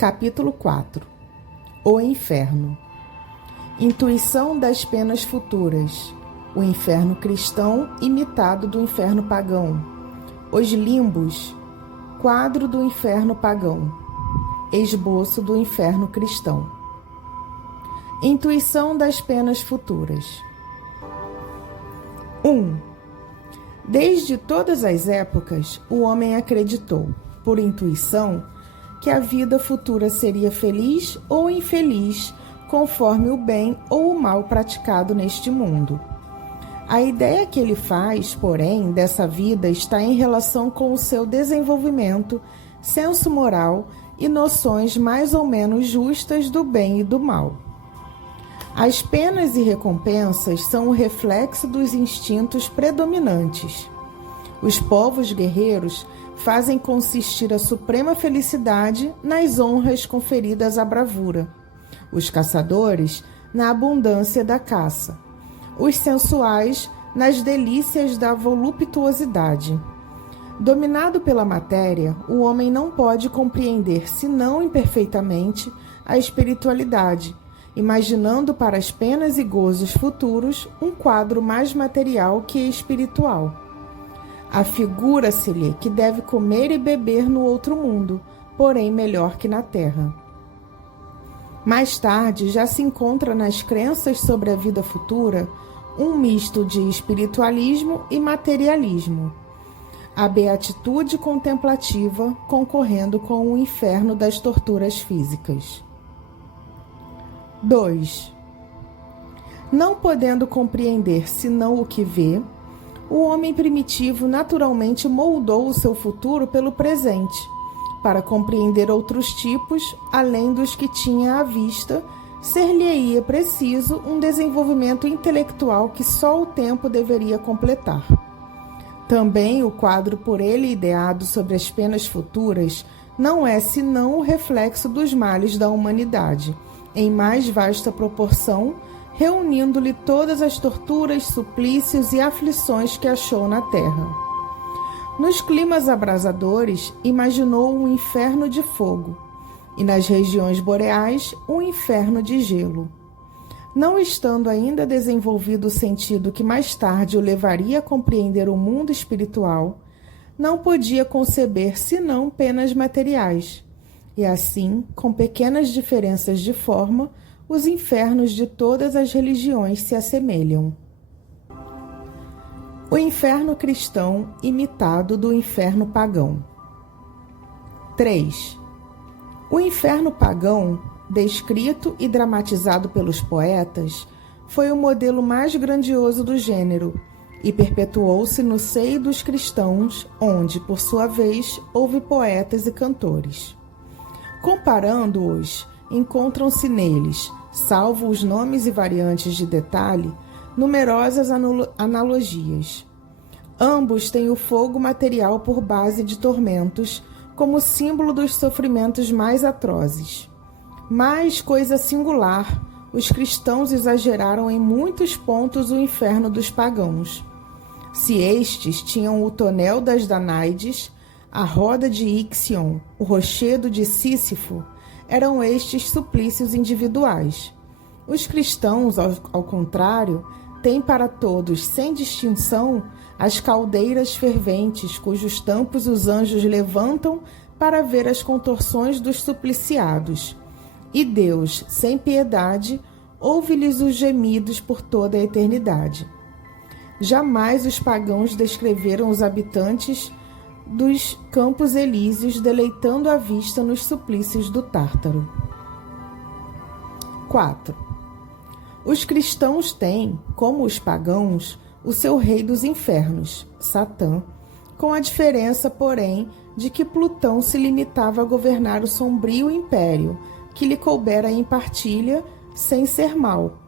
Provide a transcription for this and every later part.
Capítulo 4. O Inferno. Intuição das penas futuras. O inferno cristão imitado do inferno pagão. Os limbos. Quadro do inferno pagão. Esboço do inferno cristão. Intuição das penas futuras. 1. Desde todas as épocas, o homem acreditou, por intuição, que a vida futura seria feliz ou infeliz, conforme o bem ou o mal praticado neste mundo. A ideia que ele faz, porém, dessa vida está em relação com o seu desenvolvimento, senso moral e noções mais ou menos justas do bem e do mal. As penas e recompensas são o reflexo dos instintos predominantes. Os povos guerreiros fazem consistir a suprema felicidade nas honras conferidas à bravura, os caçadores na abundância da caça, os sensuais nas delícias da voluptuosidade. Dominado pela matéria, o homem não pode compreender, senão imperfeitamente, a espiritualidade, imaginando para as penas e gozos futuros um quadro mais material que espiritual. Afigura-se-lhe que deve comer e beber no outro mundo, porém melhor que na terra. Mais tarde, já se encontra nas crenças sobre a vida futura um misto de espiritualismo e materialismo. A beatitude contemplativa concorrendo com o inferno das torturas físicas. 2. Não podendo compreender senão o que vê, o homem primitivo naturalmente moldou o seu futuro pelo presente, para compreender outros tipos, além dos que tinha à vista, ser-lhe-ia preciso um desenvolvimento intelectual que só o tempo deveria completar. Também o quadro por ele ideado sobre as penas futuras não é senão o reflexo dos males da humanidade, em mais vasta proporção, reunindo-lhe todas as torturas, suplícios e aflições que achou na terra. Nos climas abrasadores, imaginou um inferno de fogo, e nas regiões boreais, um inferno de gelo. Não estando ainda desenvolvido o sentido que mais tarde o levaria a compreender o mundo espiritual, não podia conceber senão penas materiais, e assim, com pequenas diferenças de forma, os infernos de todas as religiões se assemelham. O inferno cristão imitado do inferno pagão. 3. O inferno pagão, descrito e dramatizado pelos poetas, foi o modelo mais grandioso do gênero e perpetuou-se no seio dos cristãos, onde, por sua vez, houve poetas e cantores. Comparando-os, encontram-se neles, salvo os nomes e variantes de detalhe, numerosas analogias. Ambos têm o fogo material por base de tormentos, como símbolo dos sofrimentos mais atrozes. Mas, coisa singular, os cristãos exageraram em muitos pontos o inferno dos pagãos. Se estes tinham o tonel das Danáides, a roda de Ixion, o rochedo de Sísifo, eram estes suplícios individuais. Os cristãos, ao contrário, têm para todos, sem distinção, as caldeiras ferventes, cujos tampos os anjos levantam para ver as contorções dos supliciados. E Deus, sem piedade, ouve-lhes os gemidos por toda a eternidade. Jamais os pagãos descreveram os habitantes dos campos elíseos deleitando a vista nos suplícios do Tártaro. 4. Os cristãos têm, como os pagãos, o seu rei dos infernos, Satã, com a diferença, porém, de que Plutão se limitava a governar o sombrio império, que lhe coubera em partilha, sem ser mau.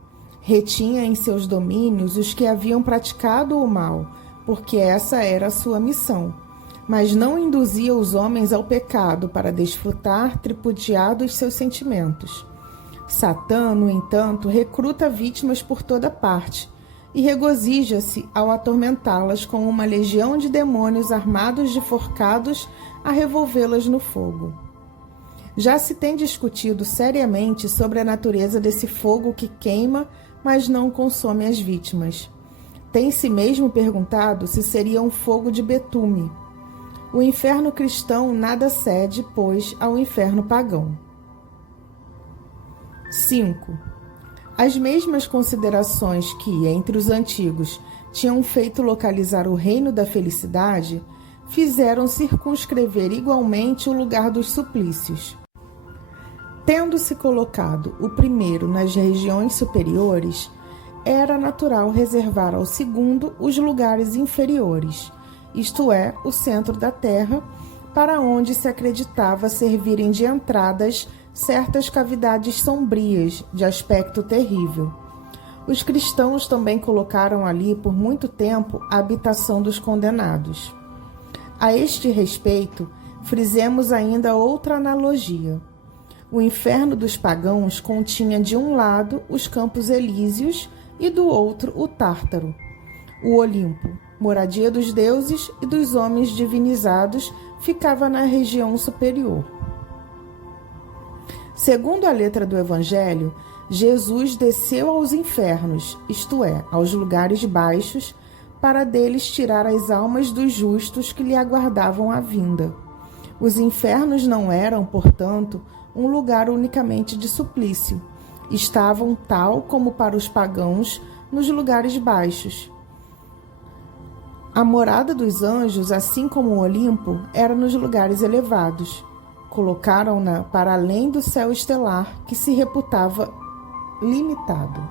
Retinha em seus domínios os que haviam praticado o mal, porque essa era a sua missão, mas não induzia os homens ao pecado para desfrutar tripudiados seus sentimentos. Satã, no entanto, recruta vítimas por toda parte e regozija-se ao atormentá-las com uma legião de demônios armados de forcados a revolvê-las no fogo. Já se tem discutido seriamente sobre a natureza desse fogo que queima, mas não consome as vítimas. Tem-se mesmo perguntado se seria um fogo de betume. O inferno cristão nada cede, pois, ao inferno pagão. 5. As mesmas considerações que, entre os antigos, tinham feito localizar o reino da felicidade, fizeram circunscrever igualmente o lugar dos suplícios. Tendo-se colocado o primeiro nas regiões superiores, era natural reservar ao segundo os lugares inferiores, isto é, o centro da terra, para onde se acreditava servirem de entradas certas cavidades sombrias, de aspecto terrível. Os cristãos também colocaram ali por muito tempo a habitação dos condenados. A este respeito, frisemos ainda outra analogia. O inferno dos pagãos continha de um lado os Campos Elíseos e do outro o Tártaro. O Olimpo, moradia dos deuses e dos homens divinizados, ficava na região superior. Segundo a letra do Evangelho, Jesus desceu aos infernos, isto é, aos lugares baixos, para deles tirar as almas dos justos que lhe aguardavam a vinda. Os infernos não eram, portanto, um lugar unicamente de suplício. Estavam, tal como para os pagãos, nos lugares baixos. A morada dos anjos, assim como o Olimpo, era nos lugares elevados. Colocaram-na para além do céu estelar, que se reputava limitado.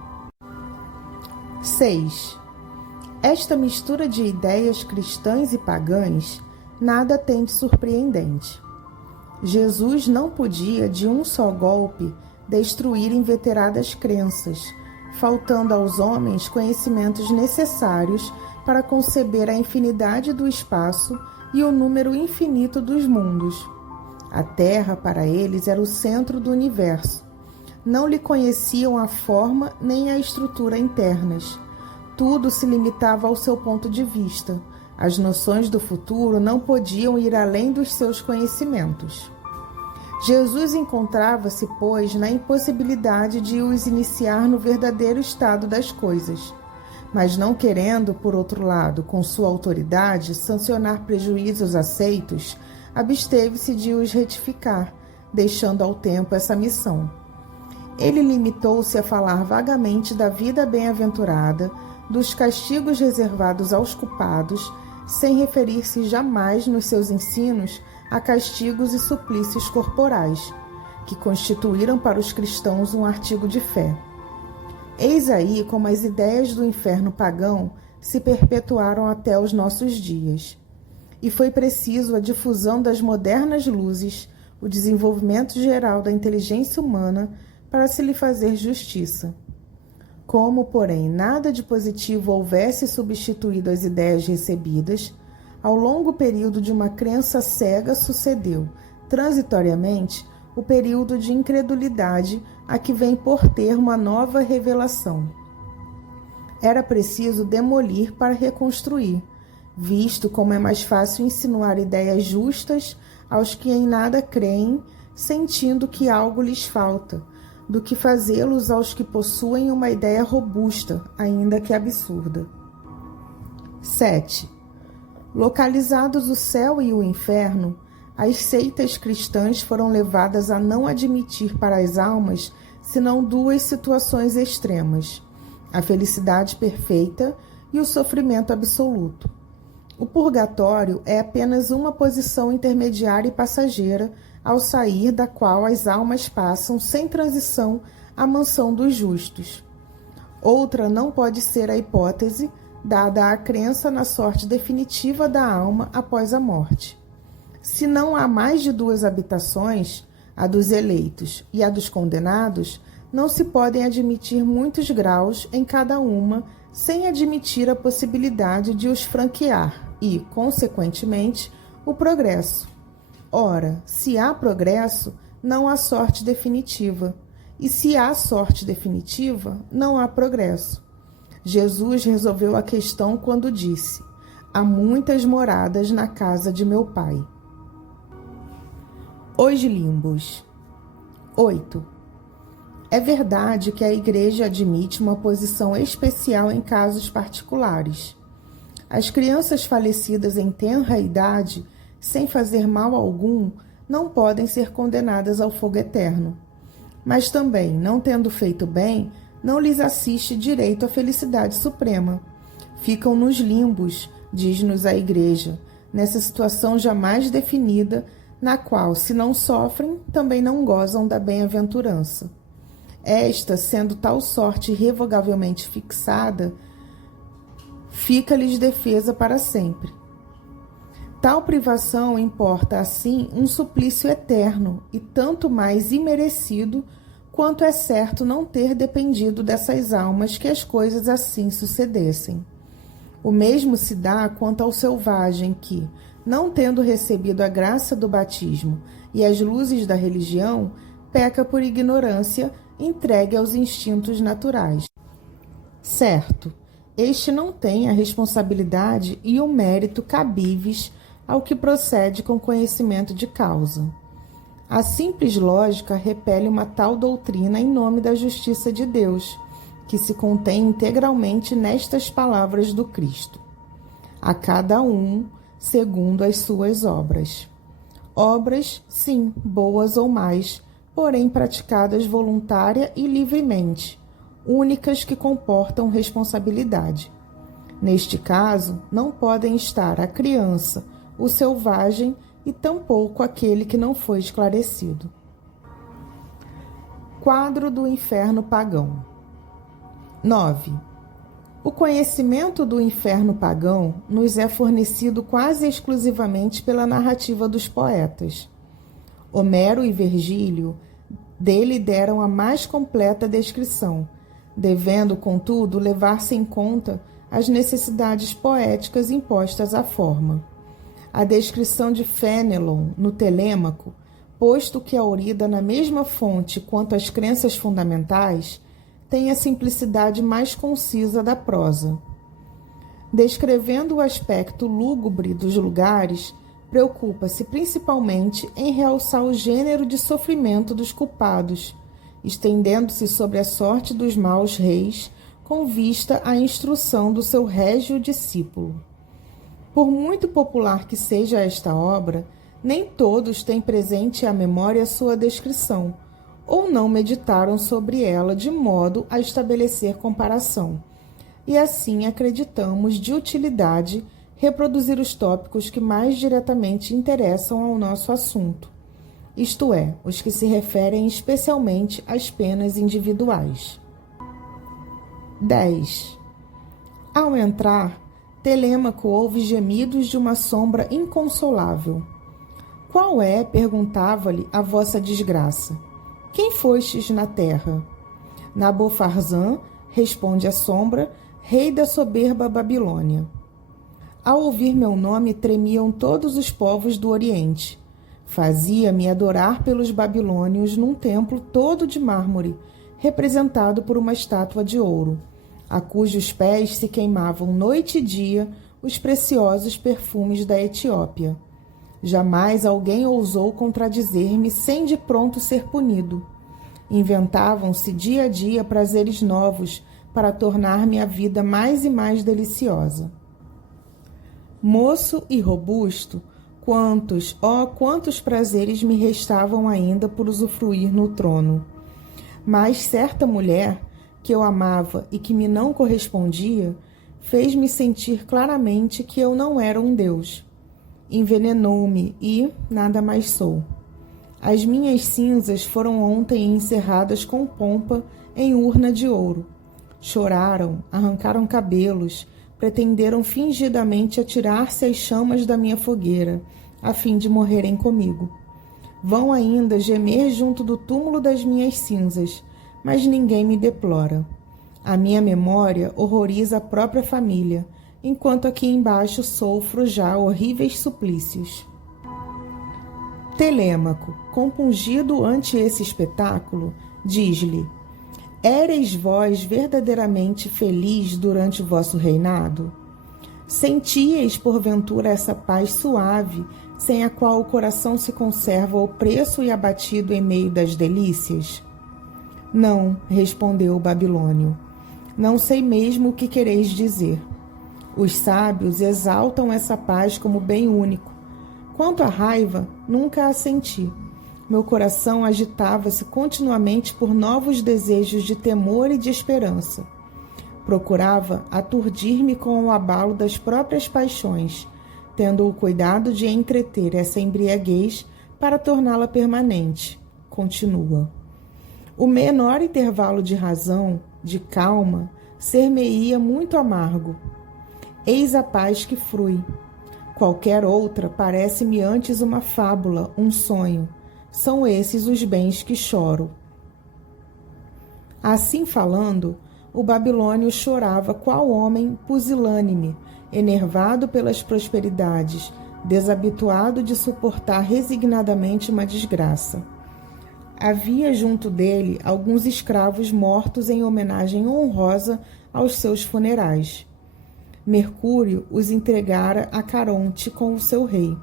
6. Esta mistura de ideias cristãs e pagãs nada tem de surpreendente. Jesus não podia, de um só golpe, destruir inveteradas crenças, faltando aos homens conhecimentos necessários para conceber a infinidade do espaço e o número infinito dos mundos. A Terra, para eles, era o centro do universo. Não lhe conheciam a forma nem a estrutura internas. Tudo se limitava ao seu ponto de vista. As noções do futuro não podiam ir além dos seus conhecimentos. Jesus encontrava-se, pois, na impossibilidade de os iniciar no verdadeiro estado das coisas. Mas não querendo, por outro lado, com sua autoridade, sancionar prejuízos aceitos, absteve-se de os retificar, deixando ao tempo essa missão. Ele limitou-se a falar vagamente da vida bem-aventurada, dos castigos reservados aos culpados, sem referir-se jamais nos seus ensinos a castigos e suplícios corporais, que constituíram para os cristãos um artigo de fé. Eis aí como as ideias do inferno pagão se perpetuaram até os nossos dias. E foi preciso a difusão das modernas luzes, o desenvolvimento geral da inteligência humana para se lhe fazer justiça. Como, porém, nada de positivo houvesse substituído as ideias recebidas, ao longo período de uma crença cega sucedeu, transitoriamente, o período de incredulidade a que vem por termo a nova revelação. Era preciso demolir para reconstruir, visto como é mais fácil insinuar ideias justas aos que em nada creem, sentindo que algo lhes falta, do que fazê-los aos que possuem uma ideia robusta, ainda que absurda. 7. Localizados o céu e o inferno, as seitas cristãs foram levadas a não admitir para as almas senão duas situações extremas: a felicidade perfeita e o sofrimento absoluto. O purgatório é apenas uma posição intermediária e passageira, ao sair da qual as almas passam sem transição à mansão dos justos. Outra não pode ser a hipótese, dada a crença na sorte definitiva da alma após a morte. Se não há mais de duas habitações, a dos eleitos e a dos condenados, não se podem admitir muitos graus em cada uma, sem admitir a possibilidade de os franquear e, consequentemente, o progresso. Ora, se há progresso, não há sorte definitiva, e se há sorte definitiva, não há progresso. Jesus resolveu a questão quando disse: há muitas moradas na casa de meu Pai. Os limbos. 8. É verdade que a Igreja admite uma posição especial em casos particulares. As crianças falecidas em tenra idade, sem fazer mal algum, não podem ser condenadas ao fogo eterno. Mas também, não tendo feito bem, não lhes assiste direito à felicidade suprema. Ficam nos limbos, diz-nos a Igreja, nessa situação jamais definida, na qual, se não sofrem, também não gozam da bem-aventurança. Esta, sendo tal sorte irrevogavelmente fixada, fica-lhes defesa para sempre. Tal privação importa, assim, um suplício eterno e tanto mais imerecido, quanto é certo não ter dependido dessas almas que as coisas assim sucedessem. O mesmo se dá quanto ao selvagem que, não tendo recebido a graça do batismo e as luzes da religião, peca por ignorância, entregue aos instintos naturais. Certo, este não tem a responsabilidade e o mérito cabíveis ao que procede com conhecimento de causa. A simples lógica repele uma tal doutrina em nome da justiça de Deus, que se contém integralmente nestas palavras do Cristo: a cada um segundo as suas obras. Obras, sim, boas ou mais, porém praticadas voluntária e livremente, únicas que comportam responsabilidade. Neste caso, não podem estar a criança, o selvagem e tampouco aquele que não foi esclarecido. Quadro do inferno pagão. 9. O conhecimento do inferno pagão nos é fornecido quase exclusivamente pela narrativa dos poetas. Homero e Virgílio dele deram a mais completa descrição, devendo, contudo, levar-se em conta as necessidades poéticas impostas à forma. A descrição de Fénelon no Telêmaco, posto que aurida na mesma fonte quanto as crenças fundamentais, tem a simplicidade mais concisa da prosa. Descrevendo o aspecto lúgubre dos lugares, preocupa-se principalmente em realçar o gênero de sofrimento dos culpados, estendendo-se sobre a sorte dos maus reis, com vista à instrução do seu régio discípulo. Por muito popular que seja esta obra, nem todos têm presente à memória sua descrição, ou não meditaram sobre ela de modo a estabelecer comparação. E assim acreditamos de utilidade reproduzir os tópicos que mais diretamente interessam ao nosso assunto, isto é, os que se referem especialmente às penas individuais. 10. Ao entrar, Telêmaco ouve gemidos de uma sombra inconsolável. Qual é, perguntava-lhe, a vossa desgraça? Quem fostes na terra? Nabofarzã, responde a sombra, rei da soberba Babilônia. Ao ouvir meu nome, tremiam todos os povos do Oriente. Fazia-me adorar pelos babilônios num templo todo de mármore, representado por uma estátua de ouro, a cujos pés se queimavam noite e dia os preciosos perfumes da Etiópia. Jamais alguém ousou contradizer-me sem de pronto ser punido. Inventavam-se dia a dia prazeres novos para tornar-me a vida mais e mais deliciosa. Moço e robusto, quantos prazeres me restavam ainda por usufruir no trono. Mas certa mulher, que eu amava e que me não correspondia, fez-me sentir claramente que eu não era um deus. Envenenou-me e nada mais sou. As minhas cinzas foram ontem encerradas com pompa em urna de ouro. Choraram, arrancaram cabelos, pretenderam fingidamente atirar-se às chamas da minha fogueira, a fim de morrerem comigo. Vão ainda gemer junto do túmulo das minhas cinzas, mas ninguém me deplora. A minha memória horroriza a própria família, enquanto aqui embaixo sofro já horríveis suplícios. Telêmaco, compungido ante esse espetáculo, diz-lhe: Éreis vós verdadeiramente feliz durante o vosso reinado? Sentíeis, porventura, essa paz suave, sem a qual o coração se conserva opresso e abatido em meio das delícias? Não, respondeu o babilônio. Não sei mesmo o que quereis dizer. Os sábios exaltam essa paz como bem único. Quanto à raiva, nunca a senti. Meu coração agitava-se continuamente por novos desejos de temor e de esperança. Procurava aturdir-me com o abalo das próprias paixões, tendo o cuidado de entreter essa embriaguez para torná-la permanente. Continua. O menor intervalo de razão, de calma, ser-me-ia muito amargo. Eis a paz que frui. Qualquer outra parece-me antes uma fábula, um sonho. São esses os bens que choro. Assim falando, o babilônio chorava qual homem pusilânime, enervado pelas prosperidades, desabituado de suportar resignadamente uma desgraça. Havia junto dele alguns escravos mortos em homenagem honrosa aos seus funerais. Mercúrio os entregara a Caronte com o seu rei,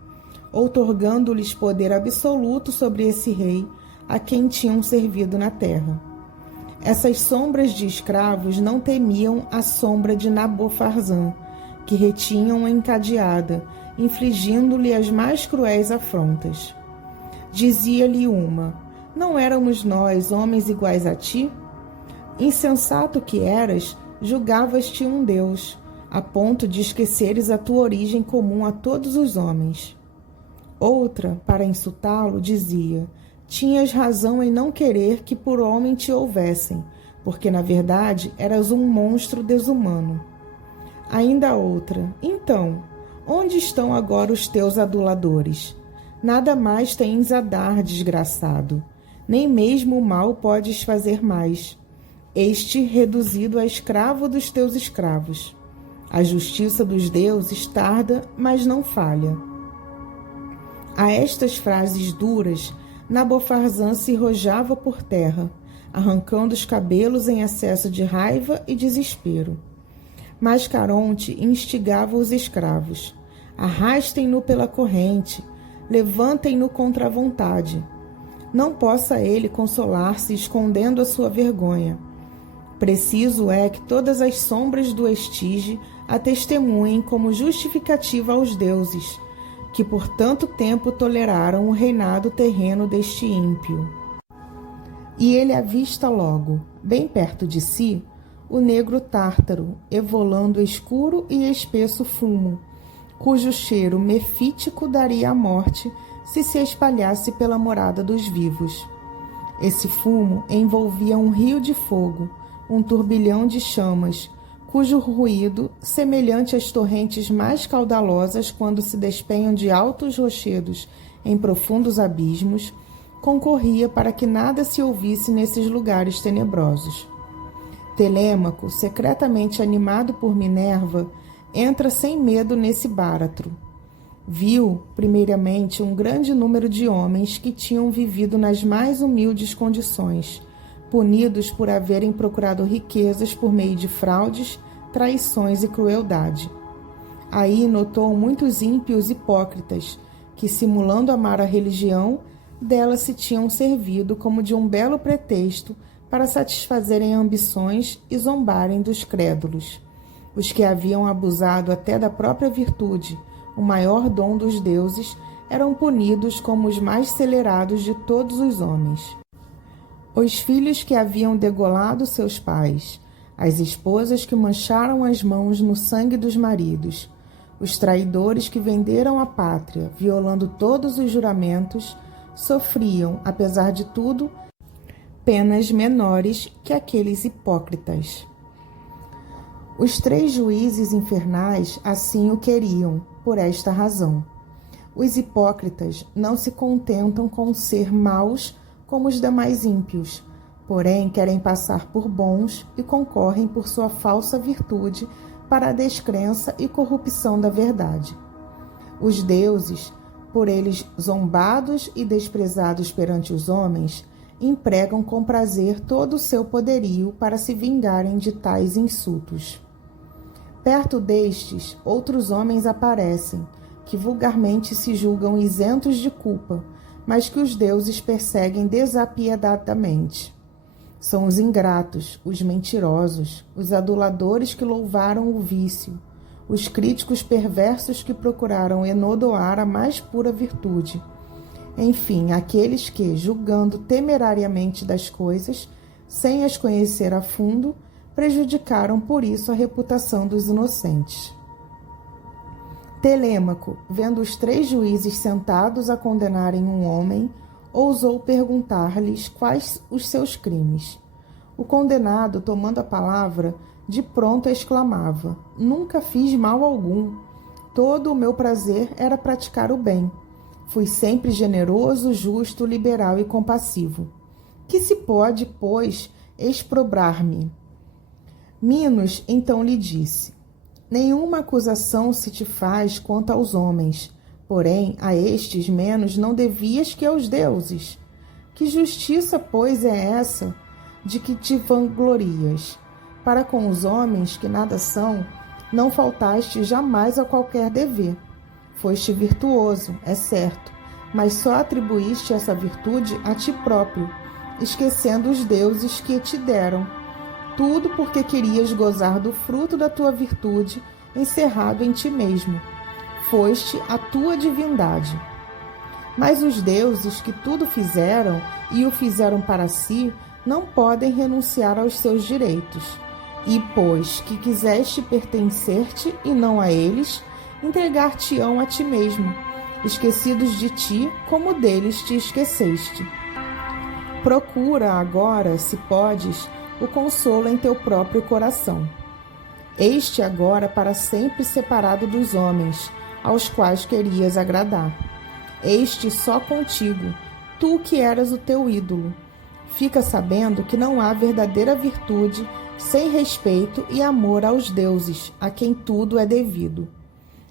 outorgando-lhes poder absoluto sobre esse rei a quem tinham servido na terra. Essas sombras de escravos não temiam a sombra de Nabofarzã, que retinham encadeada, infligindo-lhe as mais cruéis afrontas. Dizia-lhe uma: não éramos nós homens iguais a ti? Insensato que eras, julgavas-te um Deus, a ponto de esqueceres a tua origem comum a todos os homens. Outra, para insultá-lo, dizia: tinhas razão em não querer que por homem te houvessem, porque na verdade eras um monstro desumano. Ainda outra: então, onde estão agora os teus aduladores? Nada mais tens a dar, desgraçado. Nem mesmo o mal podes fazer mais. Este reduzido a escravo dos teus escravos. A justiça dos deuses tarda, mas não falha. A estas frases duras, Nabofarzã se rojava por terra, arrancando os cabelos em excesso de raiva e desespero. Mas Caronte instigava os escravos: arrastem-no pela corrente, levantem-no contra a vontade. Não possa ele consolar-se escondendo a sua vergonha. Preciso é que todas as sombras do Estige a testemunhem como justificativa aos deuses, que por tanto tempo toleraram o reinado terreno deste ímpio. E ele avista logo, bem perto de si, o negro tártaro, evolando escuro e espesso fumo, cujo cheiro mefítico daria a morte se espalhasse pela morada dos vivos. Esse fumo envolvia um rio de fogo, um turbilhão de chamas, cujo ruído, semelhante às torrentes mais caudalosas quando se despenham de altos rochedos em profundos abismos, concorria para que nada se ouvisse nesses lugares tenebrosos. Telêmaco, secretamente animado por Minerva, entra sem medo nesse báratro. Viu, primeiramente, um grande número de homens que tinham vivido nas mais humildes condições, punidos por haverem procurado riquezas por meio de fraudes, traições e crueldade. Aí notou muitos ímpios hipócritas, que, simulando amar a religião, dela se tinham servido como de um belo pretexto para satisfazerem ambições e zombarem dos crédulos. Os que haviam abusado até da própria virtude, o maior dom dos deuses, eram punidos como os mais celerados de todos os homens. Os filhos que haviam degolado seus pais, as esposas que mancharam as mãos no sangue dos maridos, os traidores que venderam a pátria, violando todos os juramentos, sofriam, apesar de tudo, penas menores que aqueles hipócritas. Os 3 juízes infernais assim o queriam, por esta razão. Os hipócritas não se contentam com ser maus como os demais ímpios, porém querem passar por bons e concorrem por sua falsa virtude para a descrença e corrupção da verdade. Os deuses, por eles zombados e desprezados perante os homens, empregam com prazer todo o seu poderio para se vingarem de tais insultos. Perto destes, outros homens aparecem, que vulgarmente se julgam isentos de culpa, mas que os deuses perseguem desapiedadamente. São os ingratos, os mentirosos, os aduladores que louvaram o vício, os críticos perversos que procuraram enodoar a mais pura virtude. Enfim, aqueles que, julgando temerariamente das coisas, sem as conhecer a fundo, prejudicaram por isso a reputação dos inocentes. Telêmaco, vendo os 3 juízes sentados a condenarem um homem, ousou perguntar-lhes quais os seus crimes. O condenado, tomando a palavra, de pronto exclamava: Nunca fiz mal algum. Todo o meu prazer era praticar o bem. Fui sempre generoso, justo, liberal e compassivo. Que se pode, pois, exprobrar-me? Minos então lhe disse: Nenhuma acusação se te faz quanto aos homens, porém a estes menos não devias que aos deuses. Que justiça, pois, é essa de que te vanglorias? Para com os homens, que nada são, não faltaste jamais a qualquer dever. Foste virtuoso, é certo, mas só atribuíste essa virtude a ti próprio, esquecendo os deuses que te deram. Tudo porque querias gozar do fruto da tua virtude encerrado em ti mesmo. Foste a tua divindade. Mas os deuses que tudo fizeram e o fizeram para si, não podem renunciar aos seus direitos. E, pois que quiseste pertencer-te e não a eles, entregar-te-ão a ti mesmo, esquecidos de ti, como deles te esqueceste. Procura agora, se podes, o consolo em teu próprio coração. Este agora para sempre separado dos homens, aos quais querias agradar. Este só contigo, tu que eras o teu ídolo. Fica sabendo que não há verdadeira virtude sem respeito e amor aos deuses, a quem tudo é devido.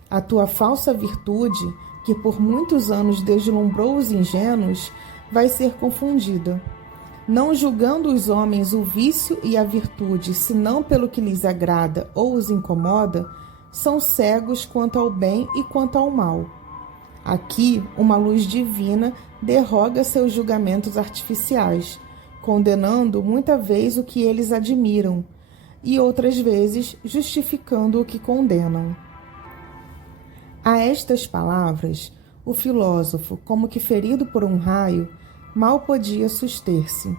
A tua falsa virtude, que por muitos anos deslumbrou os ingênuos, vai ser confundida. Não julgando os homens o vício e a virtude, senão pelo que lhes agrada ou os incomoda, são cegos quanto ao bem e quanto ao mal. Aqui, uma luz divina derroga seus julgamentos artificiais, condenando muita vez o que eles admiram e outras vezes justificando o que condenam. A estas palavras, o filósofo, como que ferido por um raio, mal podia suster-se.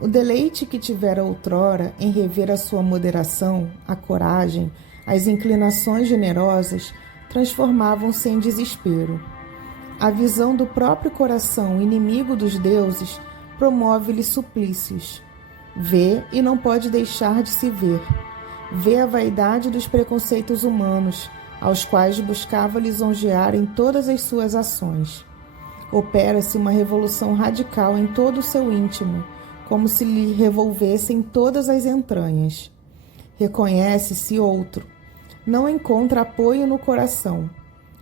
O deleite que tivera outrora em rever a sua moderação, a coragem, as inclinações generosas, transformavam-se em desespero. A visão do próprio coração inimigo dos deuses promove-lhe suplícios. Vê e não pode deixar de se ver. Vê a vaidade dos preconceitos humanos, aos quais buscava lisonjear em todas as suas ações. Opera-se uma revolução radical em todo o seu íntimo, como se lhe revolvessem todas as entranhas. Reconhece-se outro. Não encontra apoio no coração.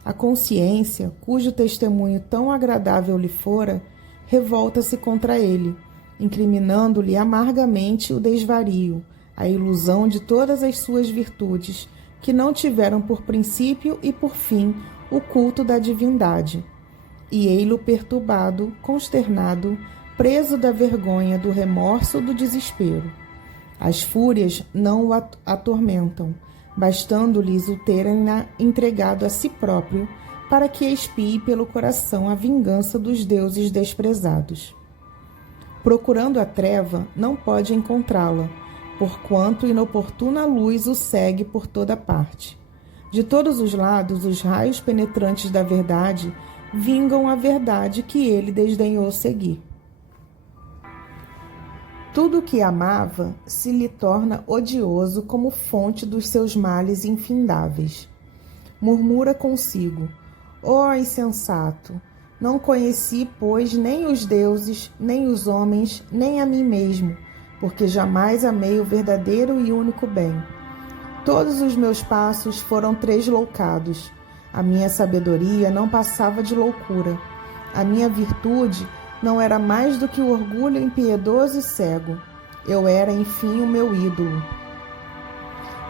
A consciência, cujo testemunho tão agradável lhe fora, revolta-se contra ele, incriminando-lhe amargamente o desvario, a ilusão de todas as suas virtudes, que não tiveram por princípio e por fim o culto da divindade. E ei-lo perturbado, consternado, preso da vergonha, do remorso, do desespero. As fúrias não o atormentam, bastando-lhes o terem entregado a si próprio, para que expie pelo coração a vingança dos deuses desprezados. Procurando a treva, não pode encontrá-la, porquanto inoportuna luz o segue por toda parte. De todos os lados, os raios penetrantes da verdade vingam a verdade que ele desdenhou seguir. Tudo o que amava se lhe torna odioso como fonte dos seus males infindáveis. Murmura consigo: ó insensato, não conheci, pois, nem os deuses, nem os homens, nem a mim mesmo, porque jamais amei o verdadeiro e único bem. Todos os meus passos foram tresloucados. A minha sabedoria não passava de loucura. A minha virtude não era mais do que o orgulho impiedoso e cego. Eu era, enfim, o meu ídolo.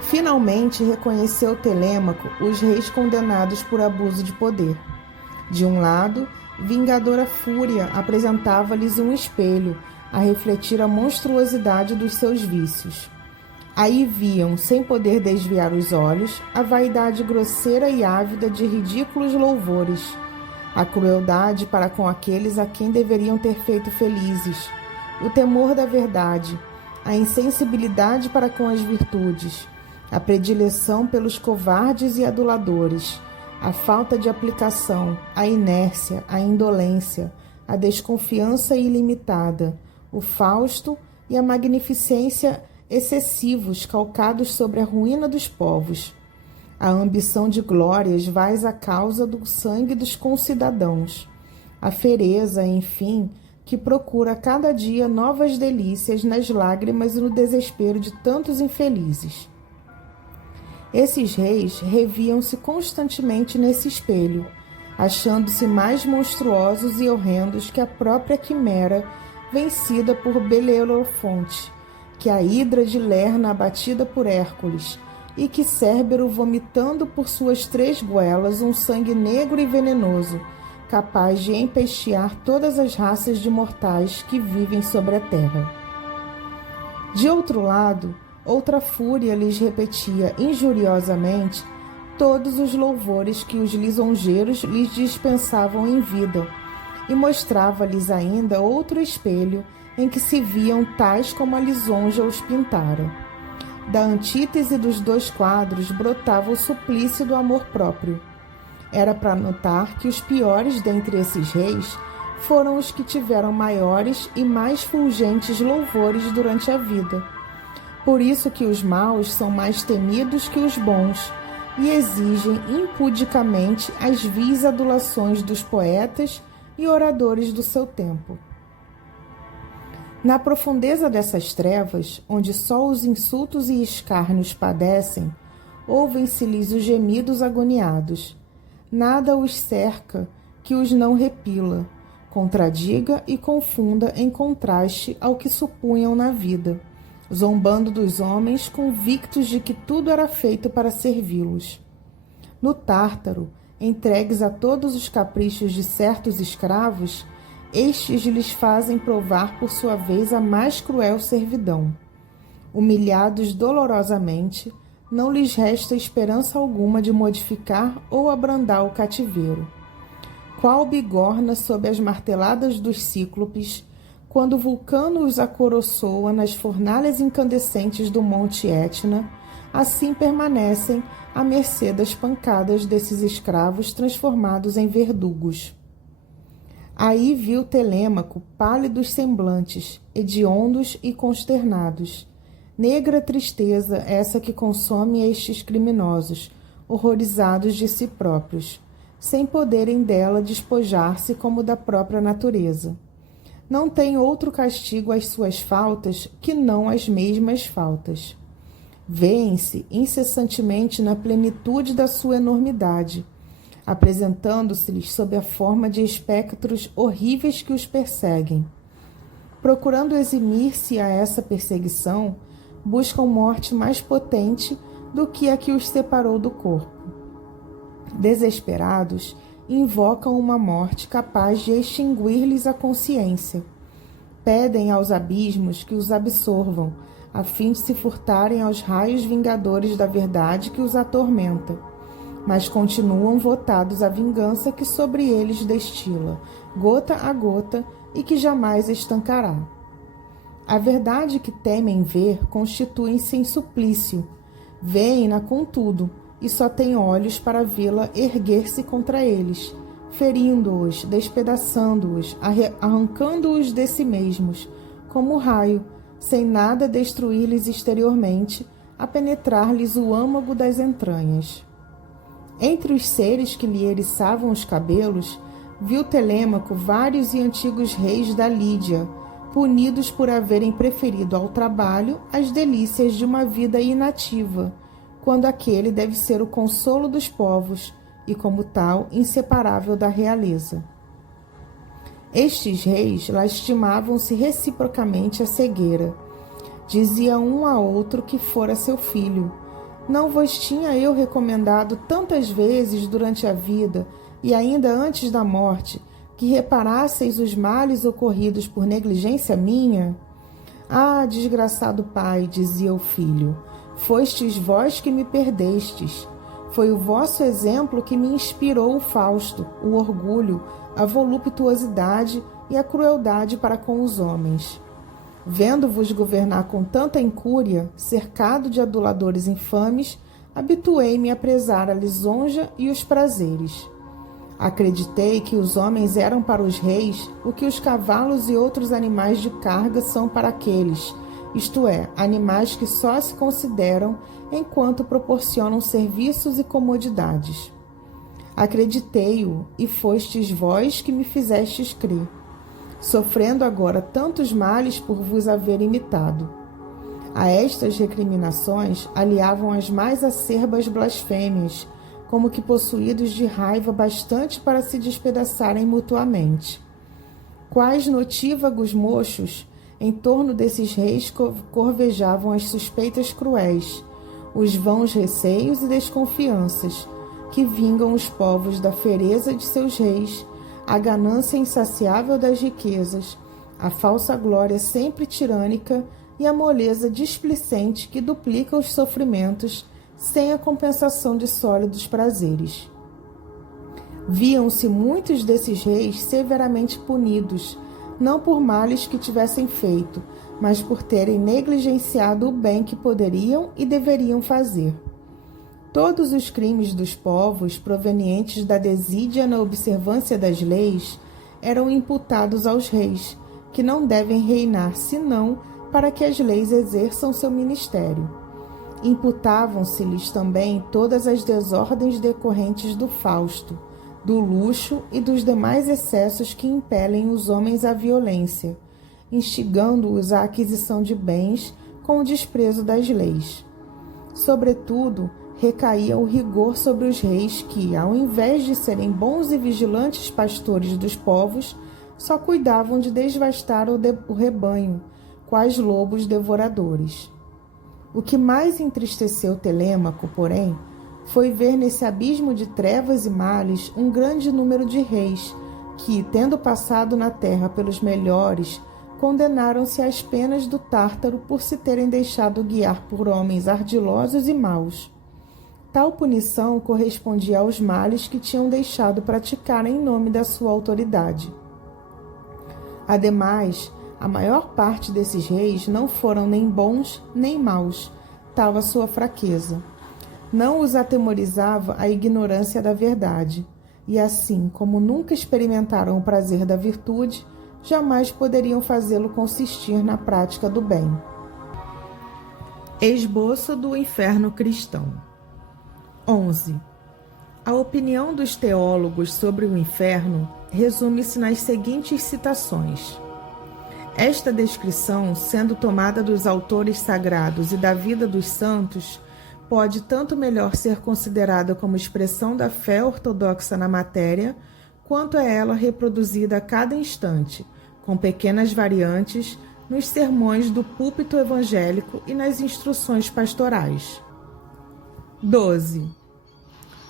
Finalmente reconheceu Telêmaco os reis condenados por abuso de poder. De um lado, vingadora fúria apresentava-lhes um espelho a refletir a monstruosidade dos seus vícios. Aí viam, sem poder desviar os olhos, a vaidade grosseira e ávida de ridículos louvores, a crueldade para com aqueles a quem deveriam ter feito felizes, o temor da verdade, a insensibilidade para com as virtudes, a predileção pelos covardes e aduladores, a falta de aplicação, a inércia, a indolência, a desconfiança ilimitada, o fausto e a magnificência excessivos calcados sobre a ruína dos povos, a ambição de glórias vais à causa do sangue dos concidadãos, a fereza, enfim, que procura cada dia novas delícias nas lágrimas e no desespero de tantos infelizes. Esses reis reviam-se constantemente nesse espelho, achando-se mais monstruosos e horrendos que a própria quimera vencida por Belerofonte, que a hidra de Lerna abatida por Hércules, e que Cérbero vomitando por suas 3 goelas um sangue negro e venenoso, capaz de empestear todas as raças de mortais que vivem sobre a terra. De outro lado, outra fúria lhes repetia injuriosamente todos os louvores que os lisonjeiros lhes dispensavam em vida, e mostrava-lhes ainda outro espelho em que se viam tais como a lisonja os pintara. Da antítese dos 2 quadros brotava o suplício do amor próprio. Era para notar que os piores dentre esses reis foram os que tiveram maiores e mais fulgentes louvores durante a vida. Por isso que os maus são mais temidos que os bons e exigem impudicamente as vis adulações dos poetas e oradores do seu tempo. Na profundeza dessas trevas, onde só os insultos e escárnios padecem, ouvem-se-lhes os gemidos agoniados. Nada os cerca que os não repila, contradiga e confunda em contraste ao que supunham na vida, zombando dos homens convictos de que tudo era feito para servi-los. No Tártaro, entregues a todos os caprichos de certos escravos, estes lhes fazem provar por sua vez a mais cruel servidão. Humilhados dolorosamente, não lhes resta esperança alguma de modificar ou abrandar o cativeiro. Qual bigorna sob as marteladas dos cíclopes, quando Vulcano os acoroçoa nas fornalhas incandescentes do Monte Etna, assim permanecem à mercê das pancadas desses escravos transformados em verdugos. Aí viu Telêmaco pálidos semblantes, hediondos e consternados. Negra tristeza essa que consome estes criminosos, horrorizados de si próprios, sem poderem dela despojar-se como da própria natureza. Não tem outro castigo às suas faltas que não as mesmas faltas. Vêem-se incessantemente na plenitude da sua enormidade, apresentando-se-lhes sob a forma de espectros horríveis que os perseguem. Procurando eximir-se a essa perseguição, buscam morte mais potente do que a que os separou do corpo. Desesperados, invocam uma morte capaz de extinguir-lhes a consciência. Pedem aos abismos que os absorvam, a fim de se furtarem aos raios vingadores da verdade que os atormenta. Mas continuam votados à vingança que sobre eles destila, gota a gota, e que jamais estancará. A verdade que temem ver constitui-se em suplício. Veem-na contudo, e só têm olhos para vê-la erguer-se contra eles, ferindo-os, despedaçando-os, arrancando-os de si mesmos, como raio, sem nada destruir-lhes exteriormente, a penetrar-lhes o âmago das entranhas. Entre os seres que lhe eriçavam os cabelos, viu Telêmaco vários e antigos reis da Lídia, punidos por haverem preferido ao trabalho as delícias de uma vida inativa, quando aquele deve ser o consolo dos povos e, como tal, inseparável da realeza. Estes reis lastimavam-se reciprocamente a cegueira. Dizia um a outro que fora seu filho, Não vos tinha eu recomendado tantas vezes durante a vida e ainda antes da morte, que reparasseis os males ocorridos por negligência minha? Ah, desgraçado pai, dizia o filho, fostes vós que me perdestes. Foi o vosso exemplo que me inspirou o Fausto, o orgulho, a voluptuosidade e a crueldade para com os homens. Vendo-vos governar com tanta incúria, cercado de aduladores infames, habituei-me a prezar a lisonja e os prazeres. Acreditei que os homens eram para os reis o que os cavalos e outros animais de carga são para aqueles, isto é, animais que só se consideram enquanto proporcionam serviços e comodidades. Acreditei-o, e fostes vós que me fizestes crer, sofrendo agora tantos males por vos haver imitado. A estas recriminações aliavam as mais acerbas blasfêmias, como que possuídos de raiva bastante para se despedaçarem mutuamente. Quais notívagos mochos, em torno desses reis corvejavam as suspeitas cruéis, os vãos receios e desconfianças, que vingam os povos da fereza de seus reis, a ganância insaciável das riquezas, a falsa glória sempre tirânica e a moleza displicente que duplica os sofrimentos sem a compensação de sólidos prazeres. Viam-se muitos desses reis severamente punidos, não por males que tivessem feito, mas por terem negligenciado o bem que poderiam e deveriam fazer. Todos os crimes dos povos, provenientes da desídia na observância das leis, eram imputados aos reis, que não devem reinar senão para que as leis exerçam seu ministério. Imputavam-se-lhes também todas as desordens decorrentes do Fausto, do luxo e dos demais excessos que impelem os homens à violência, instigando-os à aquisição de bens com o desprezo das leis. Sobretudo, recaía o rigor sobre os reis que, ao invés de serem bons e vigilantes pastores dos povos, só cuidavam de desvastar o rebanho, quais lobos devoradores. O que mais entristeceu Telêmaco, porém, foi ver nesse abismo de trevas e males um grande número de reis que, tendo passado na terra pelos melhores, condenaram-se às penas do Tártaro por se terem deixado guiar por homens ardilosos e maus. Tal punição correspondia aos males que tinham deixado praticar em nome da sua autoridade. Ademais, a maior parte desses reis não foram nem bons nem maus, tal a sua fraqueza. Não os atemorizava a ignorância da verdade, e assim como nunca experimentaram o prazer da virtude, jamais poderiam fazê-lo consistir na prática do bem. Esboço do inferno cristão. 11. A opinião dos teólogos sobre o inferno resume-se nas seguintes citações. Esta descrição, sendo tomada dos autores sagrados e da vida dos santos, pode tanto melhor ser considerada como expressão da fé ortodoxa na matéria, quanto é ela reproduzida a cada instante, com pequenas variantes, nos sermões do púlpito evangélico e nas instruções pastorais. 12.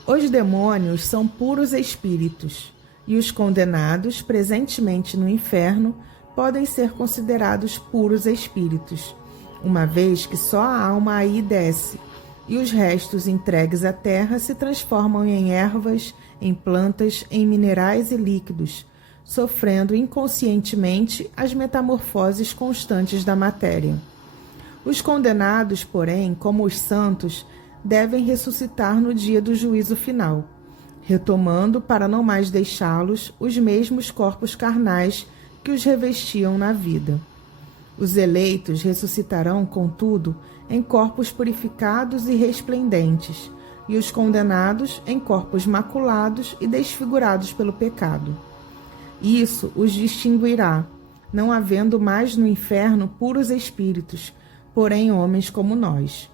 Os demônios são puros espíritos, e os condenados, presentemente no inferno, podem ser considerados puros espíritos, uma vez que só a alma aí desce, e os restos entregues à terra se transformam em ervas, em plantas, em minerais e líquidos, sofrendo inconscientemente as metamorfoses constantes da matéria. Os condenados, porém, como os santos, devem ressuscitar no dia do juízo final, retomando, para não mais deixá-los, os mesmos corpos carnais que os revestiam na vida. Os eleitos ressuscitarão, contudo, em corpos purificados e resplendentes, e os condenados em corpos maculados e desfigurados pelo pecado. Isso os distinguirá, não havendo mais no inferno puros espíritos, porém homens como nós.